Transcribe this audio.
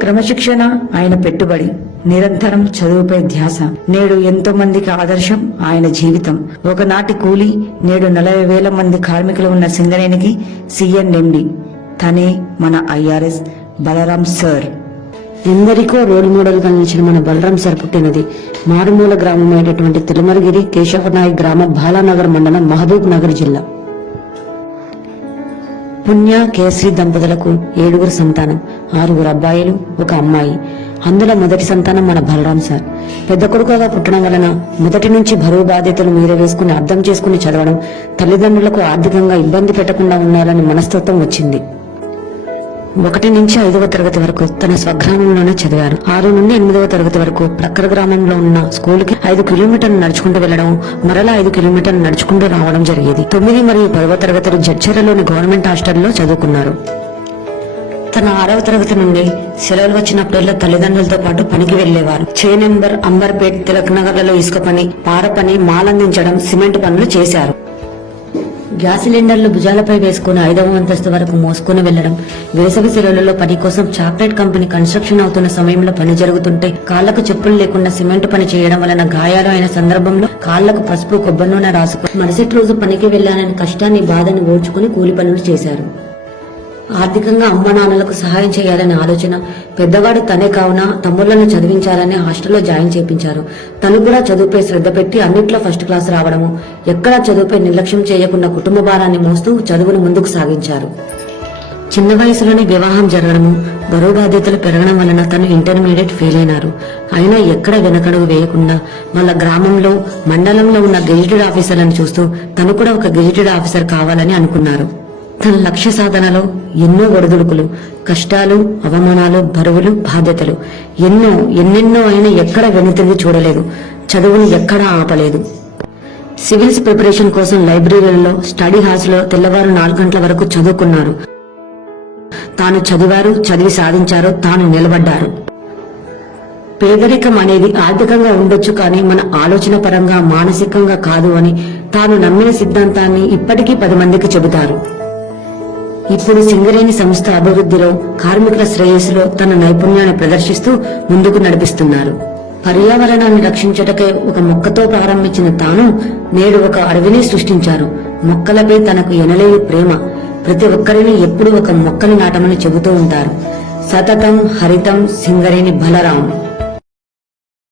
క్రమశిక్షణ ఆయన పెట్టుబడి, నిరంతరం చదువుపై ధ్యాస. నేడు ఎంతో మందికి ఆదర్శం ఆయన జీవితం. ఒకనాటి కూలి, నేడు 40,000 మంది కార్మికులు ఉన్న సింగరేణికి సిఎన్ఎండి. తనే మన ఐఆర్ఎస్ బలరాం సార్. ఎందరికో రోల్ మోడల్ గా నిలిచిన మన బలరాం సార్ పుట్టినది మారుమూల గ్రామమైనటువంటి తిరుమలగిరి కేశవనాయక్ గ్రామం, బాలానగర్ మండలం, మహబూబ్ నగర్ జిల్లా. పుణ్య కేసరి దంపతులకు 7 సంతానం, 6 అబ్బాయిలు, 1 అమ్మాయి. అందులో మొదటి సంతానం మన బలరాం సార్. పెద్ద కొడుకుగా పుట్టడం వలన మొదటి నుంచి బరువు బాధ్యతలు మీద వేసుకుని అర్థం చేసుకుని చదవడం, తల్లిదండ్రులకు ఆర్థికంగా ఇబ్బంది పెట్టకుండా ఉండాలని మనస్తత్వం వచ్చింది. 1 నుంచి 5వ తరగతి వరకు తన స్వగ్రామంలోనే చదివారు. 6 నుండి 8వ తరగతి వరకు ప్రక్కర గ్రామంలో ఉన్న స్కూల్ కి 5 కిలోమీటర్లు నడుచుకుంటూ వెళ్లడం, మరలా 5 కిలోమీటర్లు నడుచుకుంటూ రావడం జరిగేది. 9 మరియు 10వ తరగతులు జడ్చర్లలోని గవర్నమెంట్ హాస్టల్లో చదువుకున్నారు. తన 6వ తరగతి నుండి సెలవులు వచ్చినప్పుడల్లా తల్లిదండ్రులతో పాటు పనికి వెళ్లేవారు. చేనెంబర్, అంబర్పేట్, తిలక్ నగర్లలో ఇసుక పని, పార పని, మాలందించడం, సిమెంట్ పనులు చేశారు. గ్యాస్ సిలిండర్లు భుజాలపై వేసుకుని 5వ అంతస్తు వరకు మోసుకుని వెళ్లడం, వేసవి సెలవులలో పని కోసం చాక్లెట్ కంపెనీ కన్స్ట్రక్షన్ అవుతున్న సమయంలో పని జరుగుతుంటే కాళ్లకు చెప్పులు లేకుండా సిమెంట్ పని చేయడం వలన గాయాలు అయిన సందర్భంలో కాళ్లకు పసుపు, కొబ్బరి నూనె రాసుకుని మరుసటి రోజు పనికి వెళ్లాలని కష్టాన్ని, బాధని ఓర్చుకుని కూలి పనులు చేశారు. ఆర్థికంగా అమ్మ నాన్నలకు సహాయం చేయాలనే ఆలోచన, పెద్దవాడు తనే కావున తమ్ముళ్లను చదివించాలని హాస్టల్లో జాయిన్ చేయించారు. తను కూడా చదువుపై శ్రద్ధ పెట్టి అన్నిట్లో ఫస్ట్ క్లాస్ రావడము, ఎక్కడా చదువుపై నిర్లక్ష్యం చేయకుండా కుటుంబ భారాన్ని మోస్తూ చదువును ముందుకు సాగించారు. చిన్న వయసులోనే వివాహం జరగడము, బరువు బాధ్యతలు పెరగడం వలన తను ఇంటర్మీడియట్ ఫెయిల్ అయినారు. అయినా ఎక్కడ వెనకడుగు వేయకుండా వాళ్ళ గ్రామంలో, మండలంలో ఉన్న గెజిటెడ్ ఆఫీసర్లను చూస్తూ తను కూడా ఒక గెజిటెడ్ ఆఫీసర్ కావాలని అనుకున్నారు. తన లక్ష్య సాధనలో ఎన్నో ఒడిదుడుకులు, కష్టాలు, అవమానాలు, బరువులు, బాధ్యతలు ఎన్నెన్నో అయినా ఎక్కడ వెనుతిరిగి చూడలేదు. చదువును ఎక్కడా ఆపలేదు. సివిల్స్ ప్రిపరేషన్ కోసం లైబ్రరీలలో, స్టడీ హాల్స్ లో తెల్లవారు 4 గంటల వరకు చదువుకున్నారు. తాను చదివారు, చదివి సాధించారు, తాను నిలబడ్డారు. పేదరికం అనేది ఆర్థికంగా ఉండొచ్చు, కానీ మన ఆలోచన పరంగా, మానసికంగా కాదు అని తాను నమ్మిన సిద్ధాంతాన్ని ఇప్పటికీ 10 మందికి చెబుతారు. ఇప్పుడు సింగరేణి సంస్థ అభివృద్ధిలో, కార్మికుల శ్రేయస్సులో తన నైపుణ్యాన్ని ప్రదర్శిస్తూ ముందుకు నడిపిస్తున్నారు. పర్యావరణాన్ని రక్షించటకే ఒక మొక్కతో ప్రారంభించిన తాను నేడు ఒక అడవిని సృష్టించారు. మొక్కలపై తనకు ఎనలేని ప్రేమ. ప్రతి ఒక్కరిని ఎప్పుడూ ఒక మొక్కని నాటమని చెబుతూ ఉంటారు. సతతం హరితం సింగరేణి బలరాం.